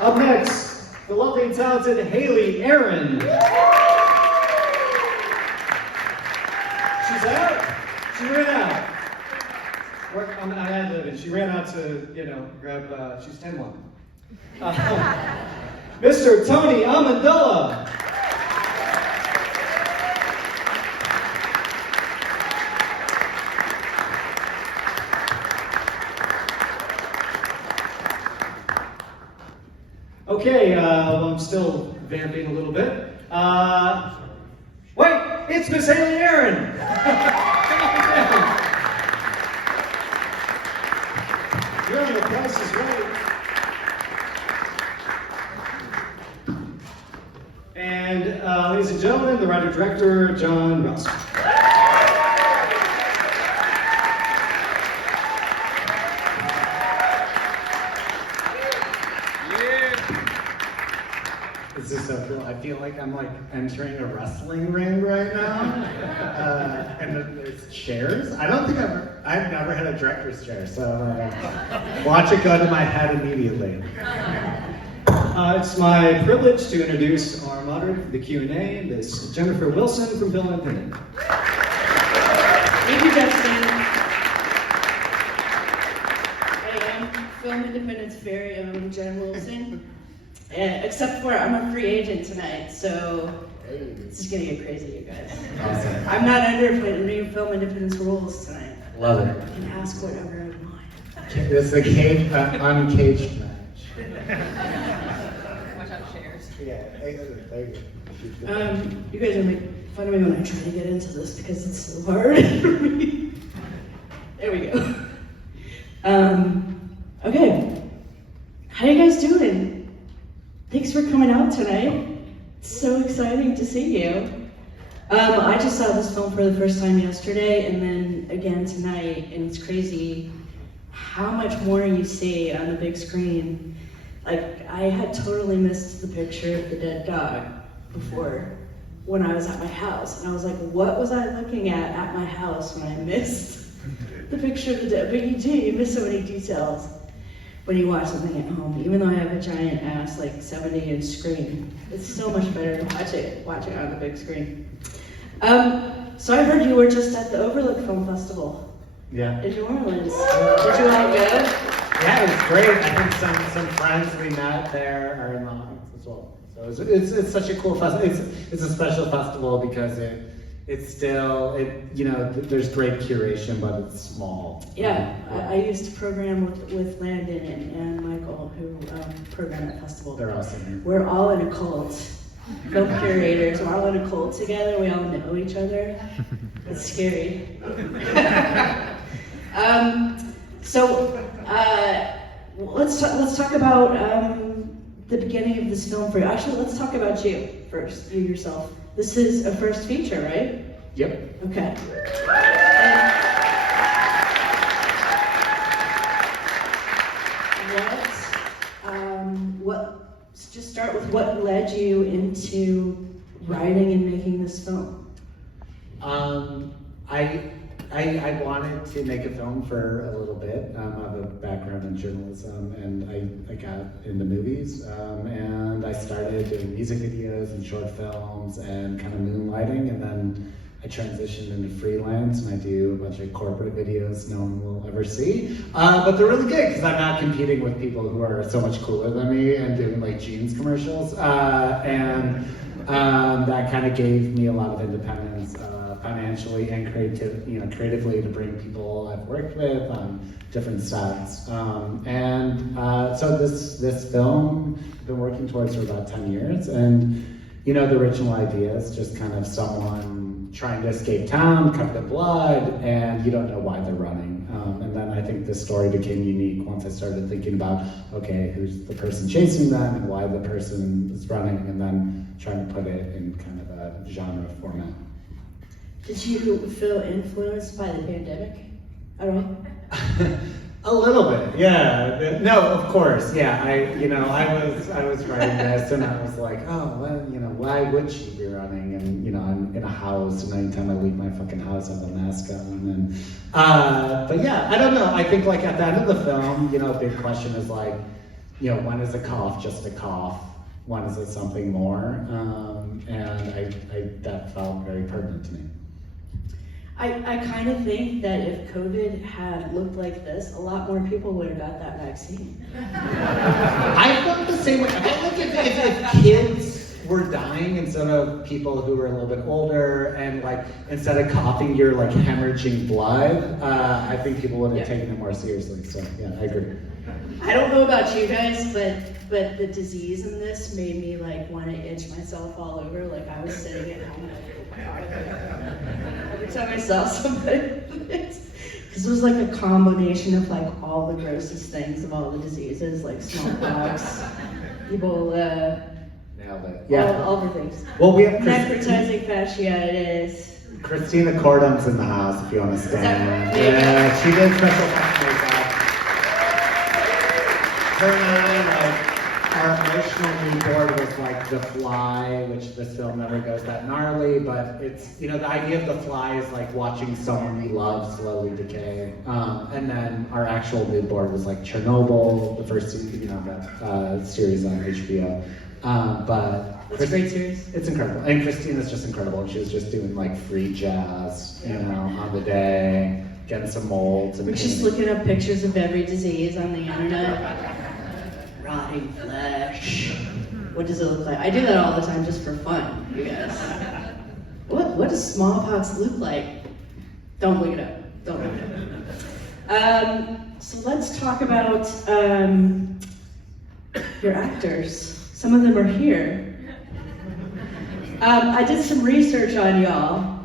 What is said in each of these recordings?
Up next, the lovely and talented Hayley Erin. She's out. She ran out. I'm ad-libbing. She ran out to, grab, she's 10-1. Mr. Tony Amendola. Okay, I'm still vamping a little bit. Wait, it's Miss Hayley Erin. You're on The Price is Right. And ladies and gentlemen, the writer-director, John Russell. This is so cool. I feel like I'm entering a wrestling ring right now. And then there's chairs. I've never had a director's chair, so watch it go to my head immediately. It's my privilege to introduce our moderator for the Q&A, Miss Jennifer Wilson from Film Independent. Thank you, Justin. I am Film Independent's very own Jen Wilson. Except for I'm a free agent tonight, so this is gonna get crazy, you guys. Awesome. I'm not under any Film Independence rules tonight. Love it. I can ask whatever I want. This is a uncaged match. Watch out, shares. Yeah, there you go. You guys are making fun of me when I try to get into this because it's so hard for me. There we go. Okay. How you guys doing? Thanks for coming out tonight. It's so exciting to see you. I just saw this film for the first time yesterday and then again tonight, and it's crazy how much more you see on the big screen. Like, I had totally missed the picture of the dead dog before when I was at my house. And I was like, what was I looking at my house when I missed the picture of the dead? But you miss so many details when you watch something at home. Even though I have a giant ass, 70-inch screen, it's so much better to watch it on the big screen. So I heard you were just at the Overlook Film Festival. Yeah. In New Orleans. Did you like it? Yeah, it was great. I think some friends we met there are in the audience as well. So it's such a cool festival. It's a special festival because it's still there's great curation, but it's small. Yeah, I used to program with Landon and Michael, who program at festival. They're awesome. We're all in a cult. Film curators, we're all in a cult together. We all know each other. It's scary. Let's talk about the beginning of this film for you. Actually, let's talk about you first. You yourself. This is a first feature, right? Yep. Okay. Just start with what led you into writing and making this film? I wanted to make a film for a little bit. I have a background in journalism, and I got into movies, and I started doing music videos and short films and kind of moonlighting, and then I transitioned into freelance, and I do a bunch of corporate videos no one will ever see. But they're really good because I'm not competing with people who are so much cooler than me and doing jeans commercials. And that kind of gave me a lot of independence financially and creatively to bring people I've worked with on different sets. So this film I've been working towards for about 10 years, and the original idea is just kind of someone trying to escape town, covered in blood, and you don't know why they're running. And then I think this story became unique once I started thinking about, okay, who's the person chasing them and why the person is running, and then trying to put it in kind of a genre format. Did you feel influenced by the pandemic at all? A little bit, yeah. No, of course, yeah. I was writing this, and I was like, oh, well, why would she be running? And I'm in a house, and anytime I leave my fucking house, I have a mask on. And but yeah, I don't know. I think at the end of the film, a big question is when is a cough just a cough? When is it something more? And that felt very pertinent to me. I kind of think that if COVID had looked like this, a lot more people would have got that vaccine. I felt the same way. I felt like if kids were dying instead of people who were a little bit older, and like instead of coughing, you're like hemorrhaging blood, I think people would have taken it more seriously. So yeah, I agree. I don't know about you guys, but the disease in this made me like want to itch myself all over. Like I was sitting at home like, oh my God. Every time I saw somebody, because it was like a combination of like all the grossest things of all the diseases, like smallpox, Ebola, Nailed it. Yeah. all the things. Well, we have Necrotizing fasciitis. Christina Cordum's in the house if you want to stand. Right? Yeah, she did special effects makeup. Her and I, like, our emotional mood board was like The Fly, which this film never goes that gnarly, but it's, the idea of The Fly is like watching someone we love slowly decay. And then our actual mood board was like Chernobyl, the first that series on HBO. But It's a great series. It's incredible. And Christina's just incredible. She was just doing like free jazz, on the day, getting some molds. We're just looking up pictures of every disease on the internet. Rotting flesh. What does it look like? I do that all the time just for fun, you guys. What does smallpox look like? Don't look it up. Don't look it up. So let's talk about your actors. Some of them are here. I did some research on y'all.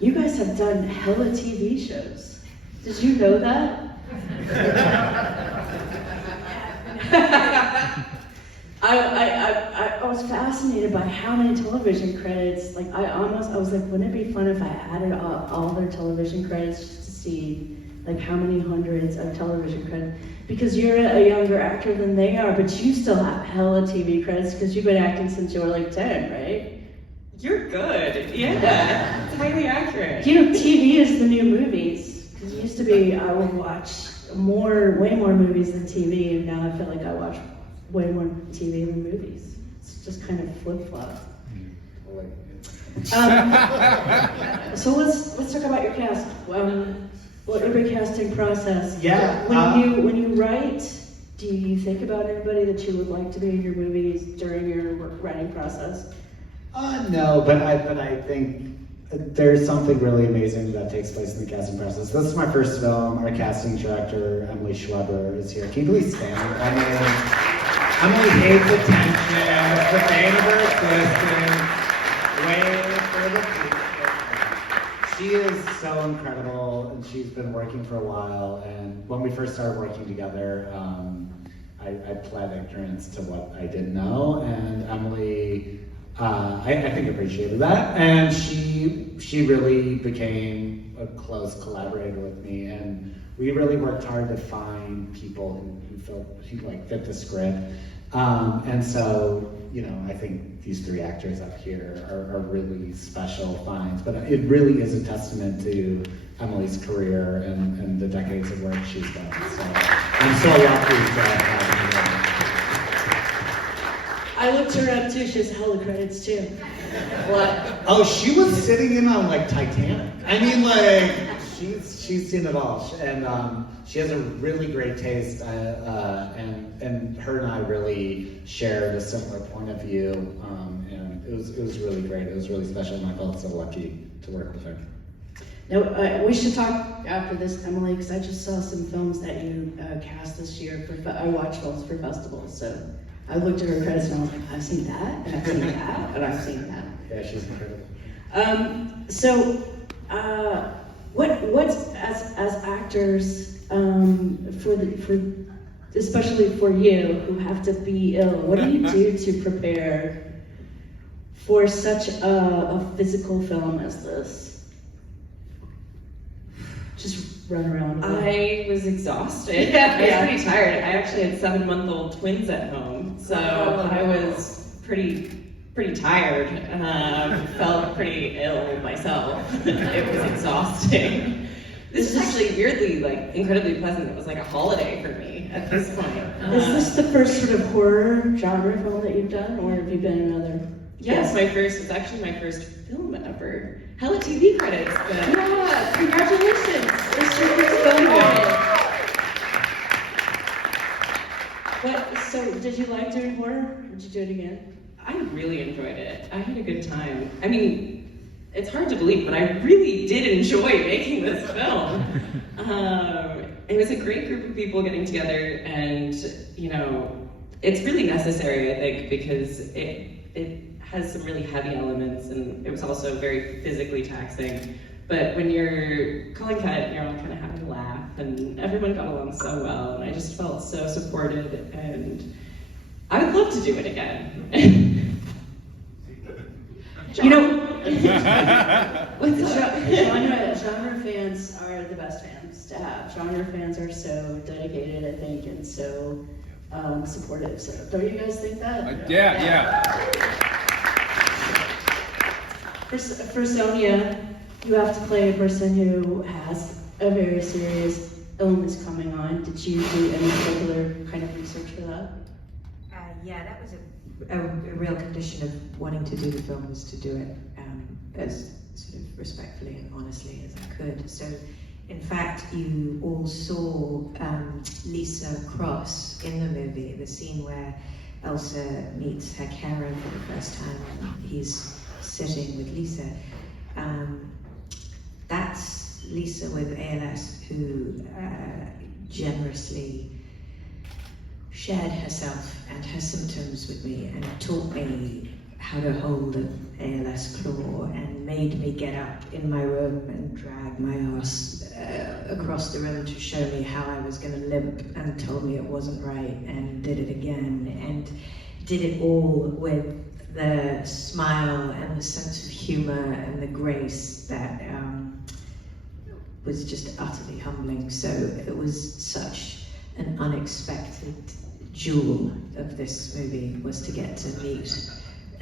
You guys have done hella TV shows. Did you know that? I was fascinated by how many television credits. Like I was like, wouldn't it be fun if I added all their television credits just to see like how many hundreds of television credits? Because you're a younger actor than they are, but you still have hella TV credits because you've been acting since you were like 10, right? You're good. Yeah, it's highly accurate. TV is the new movies. Because it used to be I would watch way more movies than TV, and now I feel like I watch way more TV than movies. It's just kind of flip-flop. So let's talk about your cast. What your casting process? Yeah. When you write, do you think about anybody that you would like to be in your movies during your writing process? No, but I think there's something really amazing that takes place in the casting process. This is my first film. Our casting director, Emily Schweber, is here. Can you please stand? I mean, Emily hates attention. It's the bane of her existence. Way for the future. She is so incredible, and she's been working for a while. And when we first started working together, I pled ignorance to what I didn't know, and Emily, I think, appreciated that. And she really became a close collaborator with me, and we really worked hard to find people who fit the script. And so, I think these three actors up here are really special finds, but it really is a testament to Emily's career and the decades of work she's done. So I'm so lucky to have her. I looked her up too. She has hella credits too. What? Oh, she was sitting in on Titanic. I mean, she's seen it all, and she has a really great taste, and her and I really shared a similar point of view, and it was really great. It was really special, and I felt so lucky to work with her. Now, we should talk after this, Emily, because I just saw some films that you cast this year. I watch films for festivals, so I looked at her credits and I was like, I've seen that, and I've seen that, and I've seen that. Yeah, she's incredible. What's as actors, especially for you who have to be ill, what do you do to prepare for such a physical film as this? Just run around. I was exhausted. I was pretty tired. I actually had 7-month-old twins at home, so I was pretty tired. Felt pretty ill myself. It was exhausting. This is actually weirdly, like, incredibly pleasant. It was like a holiday for me at this point. Is this the first sort of horror genre film that you've done, or have you been in other? Yes, it's actually my first film ever. Hella TV credits. But... Yeah, congratulations! It's your first film credit. So did you like doing horror? Would you do it again? I really enjoyed it. I had a good time. I mean, it's hard to believe, but I really did enjoy making this film. It was a great group of people getting together, and it's really necessary, I think, because it has some really heavy elements, and it was also very physically taxing. But when you're calling cut, you're all kind of having a laugh, and everyone got along so well, and I just felt so supported, and I would love to do it again. Genre fans are the best fans to have. Genre fans are so dedicated, I think, and so supportive. So don't you guys think that? Yeah. For Sonya, you have to play a person who has a very serious illness coming on. Did you do any particular kind of research for that? Yeah, that was a real condition of wanting to do the film, was to do it as sort of respectfully and honestly as I could. So, in fact, you all saw Lisa Cross in the movie, the scene where Elsa meets her carer for the first time and he's sitting with Lisa. That's Lisa with ALS, who generously shared herself and her symptoms with me and taught me how to hold an ALS claw and made me get up in my room and drag my ass across the room to show me how I was going to limp, and told me it wasn't right, and did it again, and did it all with the smile and the sense of humor and the grace that was just utterly humbling. So it was such an unexpected jewel of this movie, was to get to meet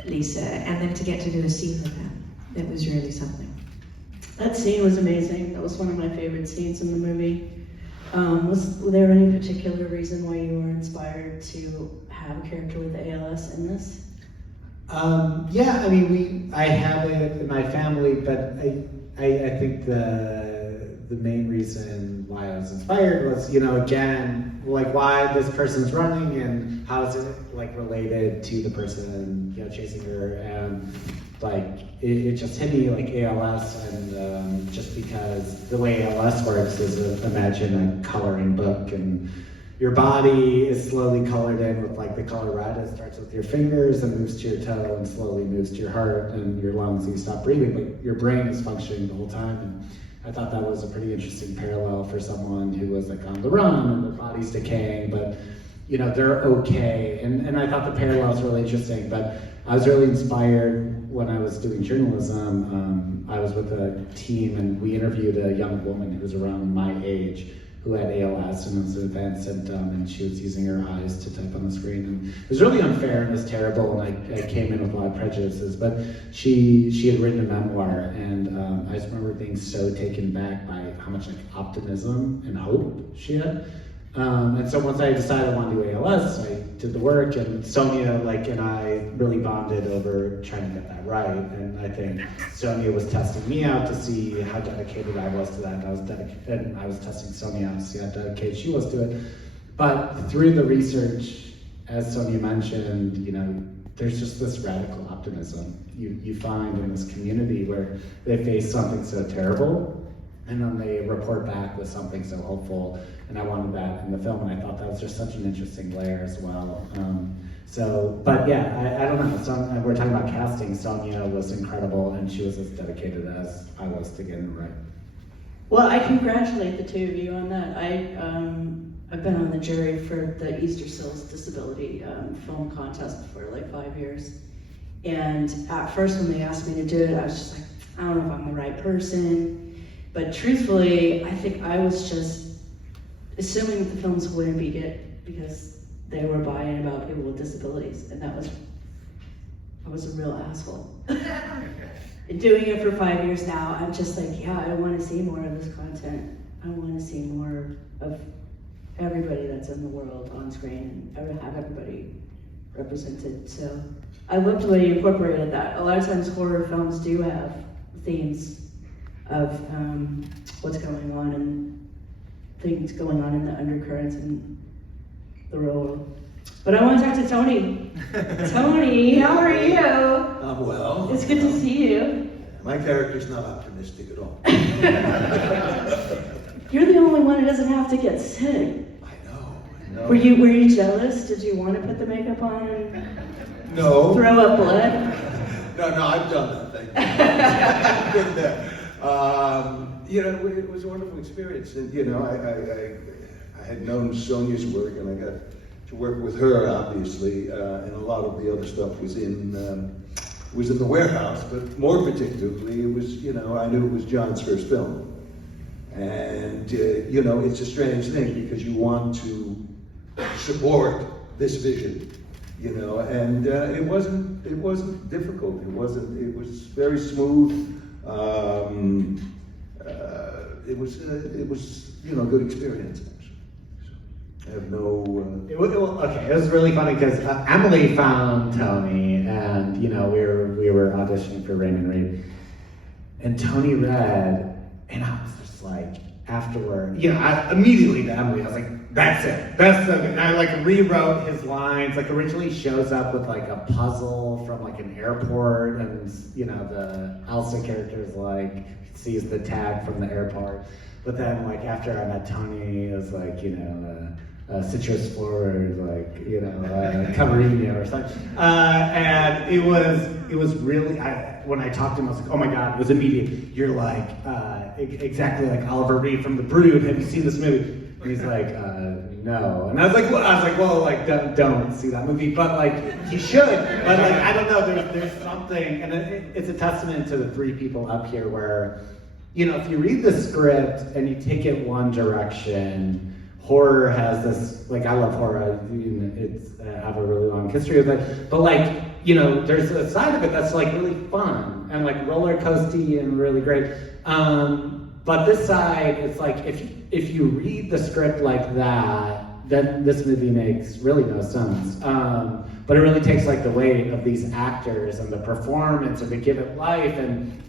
Lisa and then to get to do a scene with her. It was really something. That scene was amazing. That was one of my favorite scenes in the movie. Was there any particular reason why you were inspired to have a character with ALS in this? Yeah, I mean, I have it in my family, but I think the main reason why I was inspired was, again, like why this person's running and how is it like related to the person, chasing her, and like it just hit me like ALS, and just because the way ALS works is imagine a coloring book, and your body is slowly colored in with like the color red. It starts with your fingers and moves to your toe and slowly moves to your heart and your lungs, and you stop breathing, but your brain is functioning the whole time. And I thought that was a pretty interesting parallel for someone who was like on the run and their body's decaying, but they're okay. And I thought the parallel was really interesting, but I was really inspired when I was doing journalism. I was with a team and we interviewed a young woman who was around my age who had ALS, and it was an advanced symptom, and she was using her eyes to type on the screen. And it was really unfair and it was terrible, and I came in with a lot of prejudices, but she had written a memoir, and I just remember being so taken back by how much like optimism and hope she had. And so once I decided I wanted to do ALS, I did the work, and Sonya and I really bonded over trying to get that right. And I think Sonya was testing me out to see how dedicated I was to that, and I was testing Sonya out to see how dedicated she was to it. But through the research, as Sonya mentioned, there's just this radical optimism you find in this community where they face something so terrible, and then they report back with something so hopeful. And I wanted that in the film, and I thought that was just such an interesting layer as well. But yeah, I don't know. We're talking about casting. Sonya was incredible, and she was as dedicated as I was to getting it right. Well, I congratulate the two of you on that. I've been on the jury for the Easter Seals Disability Film Contest for like 5 years. And at first when they asked me to do it, I was just like, I don't know if I'm the right person. But truthfully, I think I was just assuming that the films wouldn't be good because they were buying about people with disabilities, and I was a real asshole. And doing it for 5 years now, I'm just like, yeah, I want to see more of this content. I want to see more of everybody that's in the world on screen and have everybody represented. So I loved the way you incorporated that. A lot of times horror films do have themes of what's going on and things going on in the undercurrents and the real world. But I want to talk to Tony. Tony, how are you? I'm well. It's good to see you. My character's not optimistic at all. You're the only one who doesn't have to get sick. I know. Were you jealous? Did you want to put the makeup on and No. throw up blood? No, I've done that thing. I've been there. It was a wonderful experience. And, I had known Sonya's work, and I got to work with her, obviously, and a lot of the other stuff was in the warehouse, but more particularly, it was, I knew it was John's first film. And, it's a strange thing because you want to support this vision, and it wasn't difficult. It was very smooth. It was good experience. I have no. It was really funny because Emily found Tony, and we were auditioning for Raymond Reed, and Tony read, and I was just like, afterward, I immediately to Emily, I was like, that's it, that's so good. And I rewrote his lines. Originally shows up with a puzzle from an airport, and the Elsa character is sees the tag from the airport. But then after I met Tony, it was citrus forward, Camarino or something. And it was really, when I talked to him, I was like, oh my God, it was immediate. You're exactly like Oliver Reed from The Brood. Have you seen this movie? And he's like, no. And I was like, well, don't see that movie. But you should. But I don't know, there's something, and it's a testament to the three people up here where, if you read the script and you take it one direction, horror has this, I love horror, I have a really long history with it, but there's a side of it that's really fun and roller coasty and really great. But this side, it's if you read the script like that, then this movie makes really no sense. But it really takes the weight of these actors and the performance and to give it life and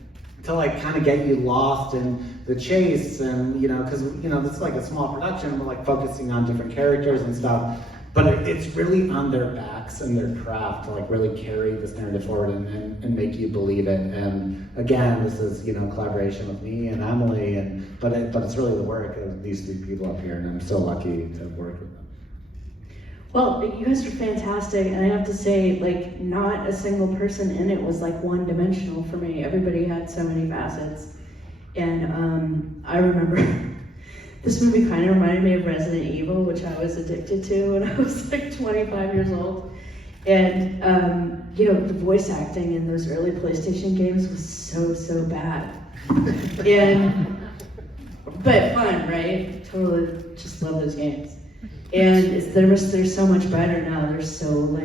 to kind of get you lost in the chase, and because this is a small production, we're focusing on different characters and stuff, but it's really on their backs and their craft to really carry this narrative forward and make you believe it. And again, this is collaboration with me and Emily, but it's really the work of these three people up here, and I'm so lucky to work with them. Well, you guys are fantastic, and I have to say, not a single person in it was one-dimensional for me. Everybody had so many facets, and I remember this movie kind of reminded me of Resident Evil, which I was addicted to when I was 25 years old. And the voice acting in those early PlayStation games was so bad, but fun, right? Totally, just love those games. And they're so much better now. They're so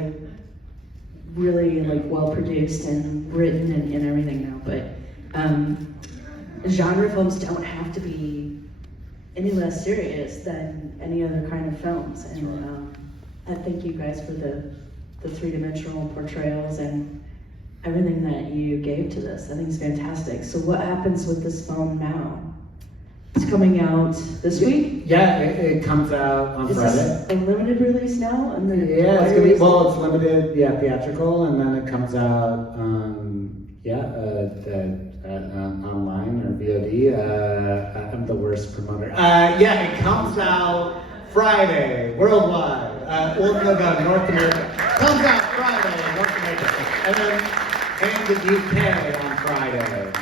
really well produced and written and everything now. But genre films don't have to be any less serious than any other kind of films. And I thank you guys for the three-dimensional portrayals and everything that you gave to this. I think it's fantastic. So what happens with this film now? It's coming out this week? Yeah, it comes out on Friday. Is this a limited release now? And then Yeah, it's limited, theatrical, and then it comes out, online or VOD. I'm the worst promoter. It comes out Friday, worldwide. North America. Comes out Friday, North America. And the UK on Friday.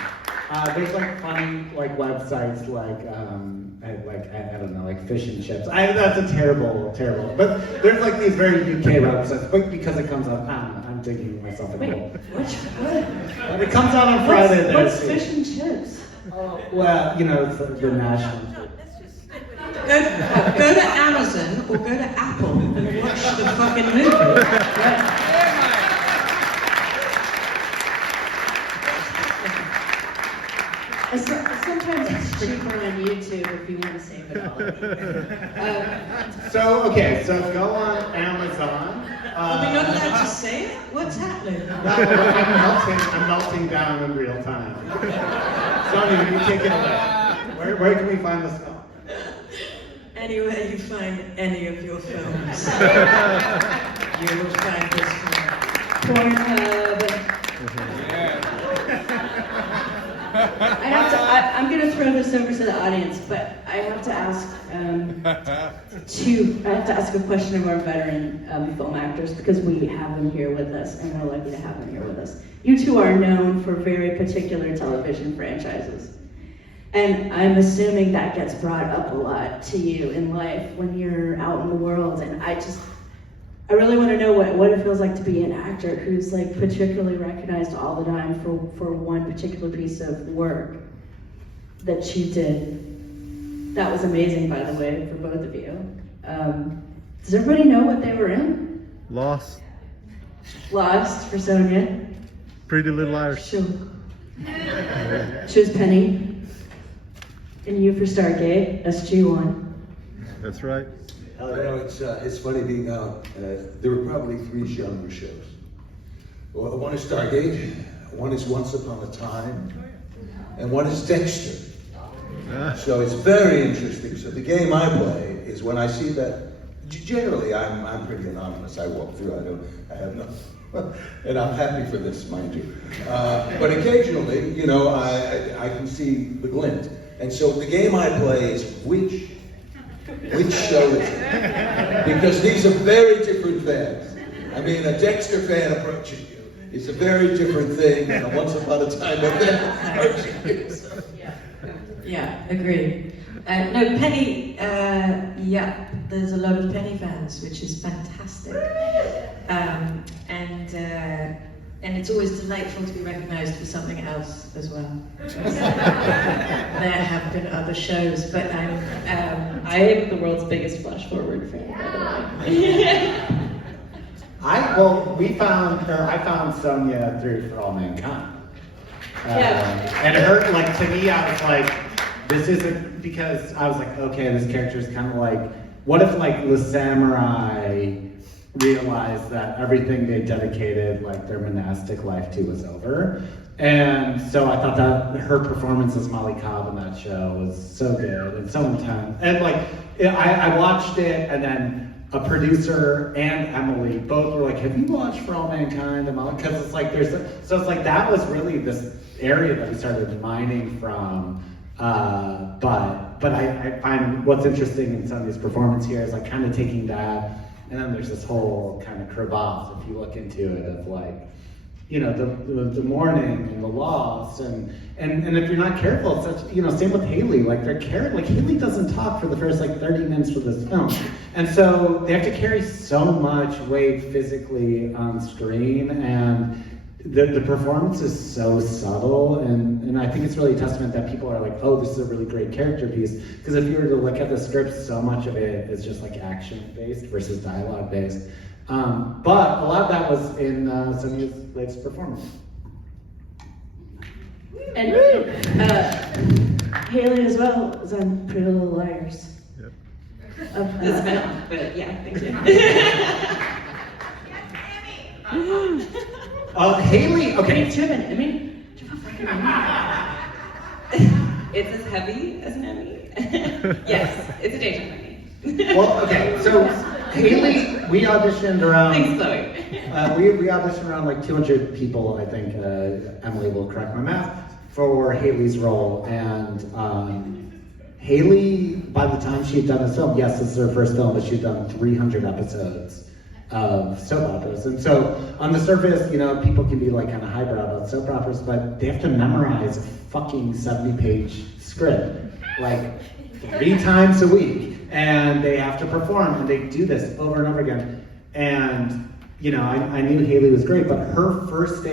There's funny websites I don't know, fish and chips. That's a terrible. But there's these very UK websites, but because it comes out, I'm digging myself in a hole. What? But it comes out on Friday. What's fish and chips? Well, it's the national. Go to Amazon or go to Apple and watch the fucking movie. Sometimes it's cheaper on YouTube if you want to save it all. So go on Amazon. Are we not allowed to say it? What's happening? I'm melting down in real time. Sonya, you take it away. Where can we find this film? Anywhere you find any of your films, you will find this film. Pornhub. I'm going to throw this over to the audience, but I have to ask a question of our veteran film actors because we have them here with us, and we're lucky to have them here with us. You two are known for very particular television franchises, and I'm assuming that gets brought up a lot to you in life when you're out in the world. And I really want to know what it feels like to be an actor who's like particularly recognized all the time for one particular piece of work that you did. That was amazing, by the way, for both of you. Does everybody know what they were in? Lost. Lost for Sonya. Pretty Little Liars. Sure. She was Penny. And you for Stargate, SG-1. That's right. You know, it's funny being out. There were probably 3 genre shows. Well, one is Stargate, one is Once Upon a Time, and one is Dexter. So it's very interesting. So the game I play is when I see that. Generally, I'm pretty anonymous. I walk through. I have no, and I'm happy for this, mind you. But occasionally, you know, I can see the glint. And so the game I play is which show is it? Because these are very different fans. I mean, a Dexter fan approaching you is a very different thing than a Once Upon a Time fan approaching you. So. Yeah, agreed. No, Penny, yeah, there's a lot of Penny fans, which is fantastic. And it's always delightful to be recognized for something else as well. There have been other shows, but I am the world's biggest Flash Forward fan, by the way. I found Sonya through For All Mankind. And her, like, to me, I was like, this isn't, because I was like, okay, this character is kind of like, what if like the samurai realized that everything they dedicated like their monastic life to was over? And so I thought that her performance as Molly Cobb in that show was so good and so intense. And like, I watched it, and then a producer and Emily both were like, have you watched For All Mankind? Because it's like, so it's like, that was really this area that we started mining from. But I find what's interesting in Sonya's performance here is like kind of taking that, and then there's this whole kind of crevasse, if you look into it, of like, you know, the mourning and the loss, and if you're not careful, it's such, you know, same with Hayley, like Hayley doesn't talk for the first like 30 minutes for this film, and so they have to carry so much weight physically on screen, and the performance is so subtle, and I think it's really a testament that people are like, oh, this is a really great character piece, because if you were to look at the script, so much of it is just like action-based versus dialogue-based. But a lot of that was in Sonya's latest performance. And Hayley as well was on Pretty Little Liars. Yep. This film, but yeah, thank you. Haley, okay. It's as heavy as an Emmy. Yes, it's a daytime Emmy. Well, okay, so Hayley, we auditioned around. Thanks, Chloe. We auditioned around like 200 people, I think. Emily will correct my math, for Hayley's role, and Hayley, by the time she had done this film, yes, this is her first film, but she'd done 300 episodes of soap operas. And so on the surface, you know, people can be like kind of highbrow about soap operas, but they have to memorize a fucking 70-page script like 3 times a week, and they have to perform, and they do this over and over again. And you know, I knew Hayley was great, but her first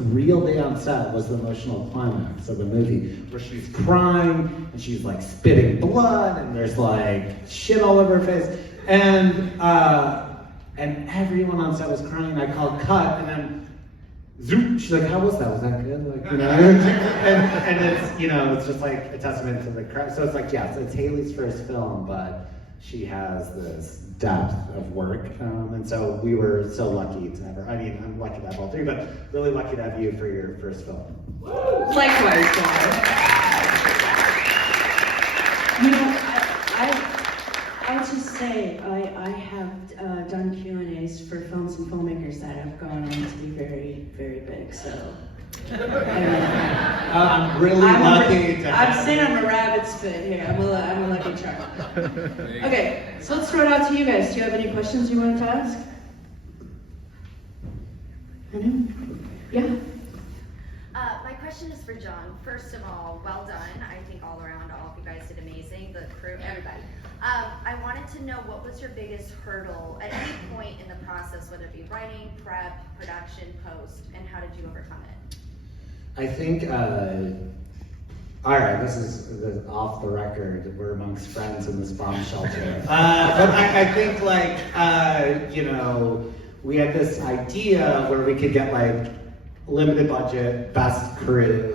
real day on set was the emotional climax of the movie, where she's crying and she's like spitting blood, and there's like shit all over her face, and everyone on set was crying. I called cut, and then zoom. She's like, how was that? Was that good? Like, you know, and it's, you know, it's just like a testament to the craft. So it's like, yes, it's Hayley's first film, but she has this depth of work. And so we were so lucky to have her. I mean, I'm lucky to have all three, but really lucky to have you for your first film. Likewise, John. You know, I'll just say I have done Q&As for films and filmmakers that have gone on to be very, very big. So I'm really lucky to have I'm saying I'm a rabbit's foot here. I'm a lucky charm. Okay, so let's throw it out to you guys. Do you have any questions you wanted to ask? Yeah. My question is for John. First of all, well done. I think all around, all of you guys did amazing. The crew, everybody. I wanted to know, what was your biggest hurdle at any point in the process, whether it be writing, prep, production, post, and how did you overcome it? I think, all right, this is off the record. We're amongst friends in this bomb shelter. But I think, like, you know, we had this idea where we could get, like, limited budget, best crew,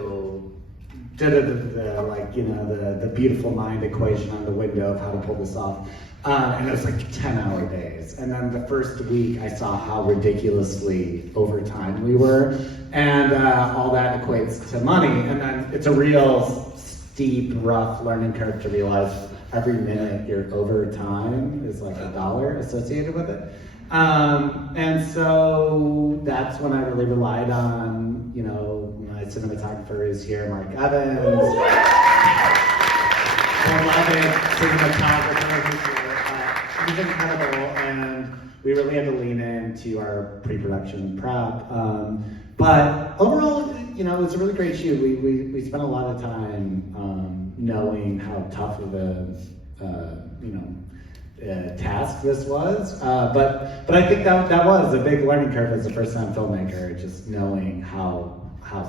like, you know, the beautiful mind equation on the window of how to pull this off. And it was like 10-hour days. And then the first week I saw how ridiculously over time we were. And all that equates to money. And then it's a real steep, rough learning curve to realize every minute you're over time is like $1 associated with it. And so that's when I really relied on, you know, my cinematographer is here, Mark Evans. Beloved cinematographer who's here. He's incredible, and we really had to lean into our pre-production prep. But overall, you know, it was a really great shoot. We spent a lot of time knowing how tough of a, you know, task this was, but I think that was a big learning curve as a first-time filmmaker, just knowing how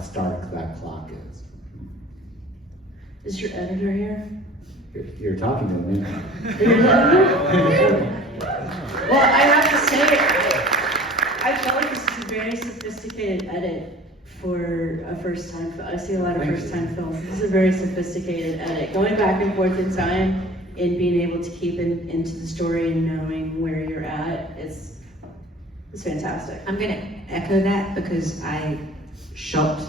stark that clock is. Is your editor here? You're talking to me. Well, I have to say, I felt like this is a very sophisticated edit for a first-time. I see a lot of first-time films. This is a very sophisticated edit. Going back and forth in time and being able to keep into the story and knowing where you're at, it's fantastic. I'm going to echo that because I shot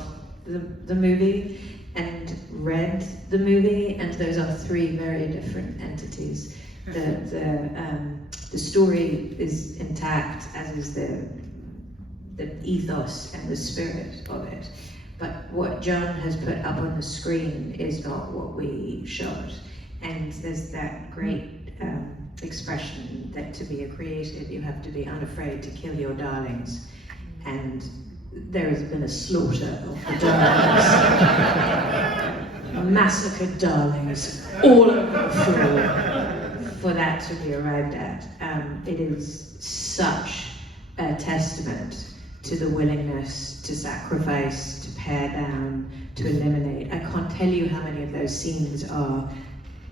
the movie and read the movie, and those are three very different entities. The story is intact, as is the ethos and the spirit of it. But what John has put up on the screen is not what we shot. And there's that great expression that to be a creative, you have to be unafraid to kill your darlings. And there has been a slaughter of the darlings. Massacred darlings all over the floor for that to be arrived at. It is such a testament to the willingness to sacrifice, to pare down, to eliminate. I can't tell you how many of those scenes are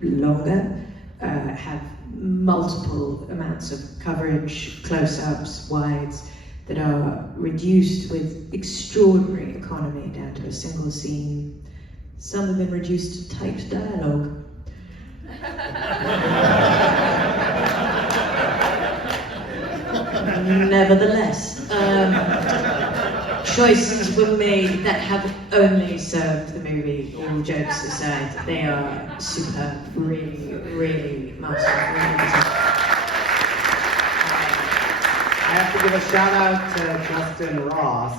longer, have multiple amounts of coverage, close-ups, wides, that are reduced with extraordinary economy down to a single scene. Some have been reduced to typed dialogue. Nevertheless, choices were made that have only served the movie. All jokes aside, they are superb, really, really masterful. I have to give a shout out to Justin Ross.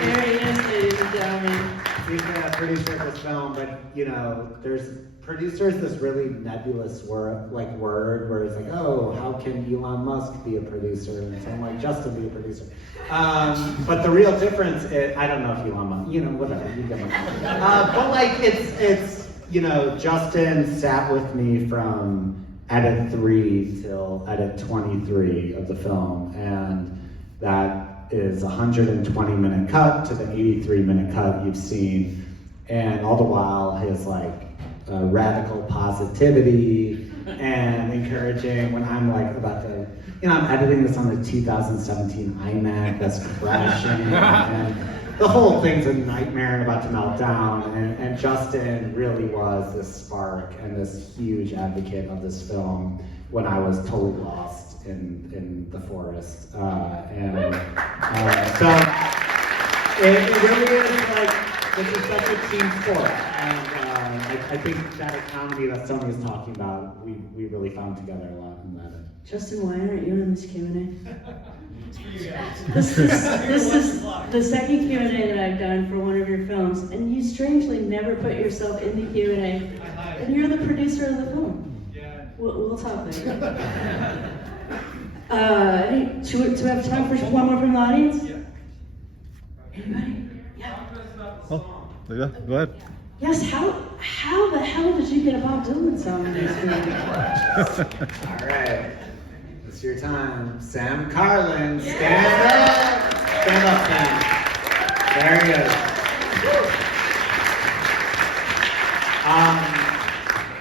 There he is, ladies and gentlemen. He's a producer of this film, but you know, there's producers this really nebulous word where it's like, oh, how can Elon Musk be a producer? And so I'm like, Justin be a producer. But the real difference is, I don't know if Elon Musk, you know, whatever, you get my point. But like, it's, you know, Justin sat with me from edit 3 till edit 23 of the film, and that is a 120-minute cut to the 83-minute cut you've seen, and all the while his like radical positivity and encouraging when I'm like about to, I'm editing this on the 2017 iMac that's crashing, and the whole thing's a nightmare and about to melt down, and Justin really was this spark and this huge advocate of this film when I was totally lost in the forest. So it really is like, this is such a team sport, and I think that economy that Sonya is talking about, we really found together a lot in that. Justin, why aren't you in this Q&A? It's for you guys. This is the second Q&A that I've done for one of your films, and you strangely never put yourself in the Q&A, and you're the producer of the film. Yeah. We'll talk later. Do we have time for one more from the audience? Yeah. Anybody? Yeah. Oh, yeah, go ahead. Yes, how the hell did you get a Bob Dylan song in this movie? All right, it's your time. Sam Carlin, stand up! Stand up, Sam. There he is.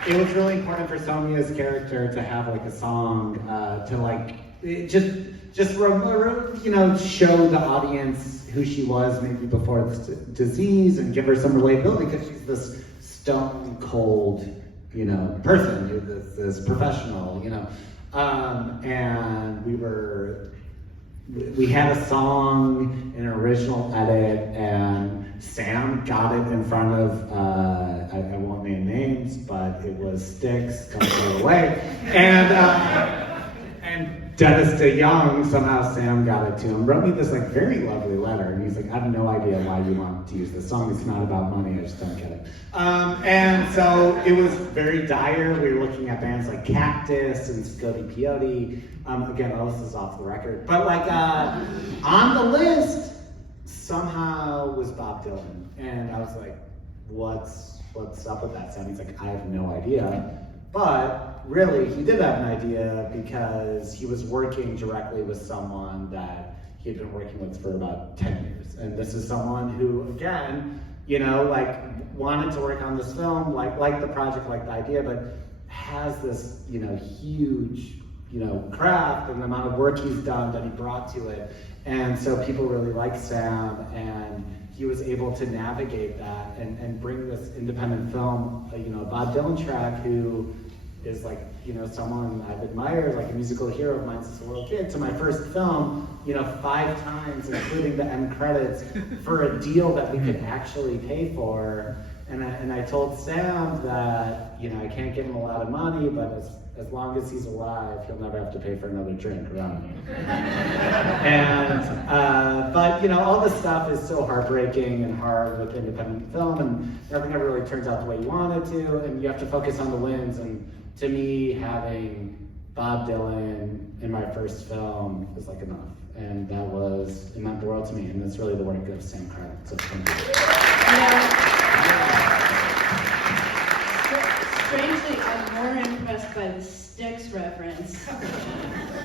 It was really important for Sonya's character to have like a song to like just show the audience who she was maybe before this disease and give her some relatability because she's this stone cold, person, this professional, and we had a song, an original edit, and Sam got it in front of, I won't name names, but it was Styx coming all the way, and Dennis DeYoung, somehow Sam got it to him, wrote me this like very lovely letter, and he's like, I have no idea why you want to use this song, it's not about money, I just don't get it. And so it was very dire. We were looking at bands like Cactus and Scotty Peyote. Again, all this is off the record. But like on the list, somehow was Bob Dylan. And I was like, what's up with that, Sam? He's like, I have no idea. But really, he did have an idea because he was working directly with someone that he had been working with for about 10 years. And this is someone who, again, wanted to work on this film, like the project, like the idea, but has this, huge, craft and the amount of work he's done that he brought to it. And so people really like Sam, and he was able to navigate that and bring this independent film, a Bob Dylan track who is like, someone I've admired, like a musical hero of mine since a little kid, to my first film, 5 times, including the end credits, for a deal that we could actually pay for. And I told Sam that, I can't give him a lot of money, but as long as he's alive, he'll never have to pay for another drink around me. But all this stuff is so heartbreaking and hard with independent film, and nothing ever really turns out the way you want it to, and you have to focus on the wins. And to me, having Bob Dylan in my first film was like enough, and it meant the world to me, and that's really the work of Sam Carlin. So thank you. Strangely, I'm more impressed by the Styx reference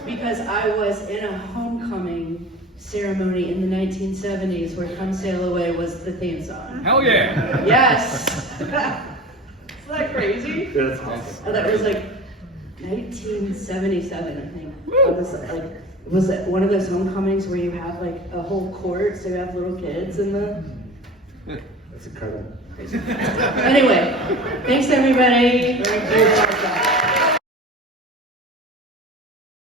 because I was in a homecoming ceremony in the 1970s where Come Sail Away was the theme song. Hell yeah! Yes! Isn't that crazy? That's awesome. Oh, that was like 1977, I think. Was it one of those homecomings where you have like a whole court, so you have little kids in the... That's incredible. Anyway, thanks everybody. Thank you.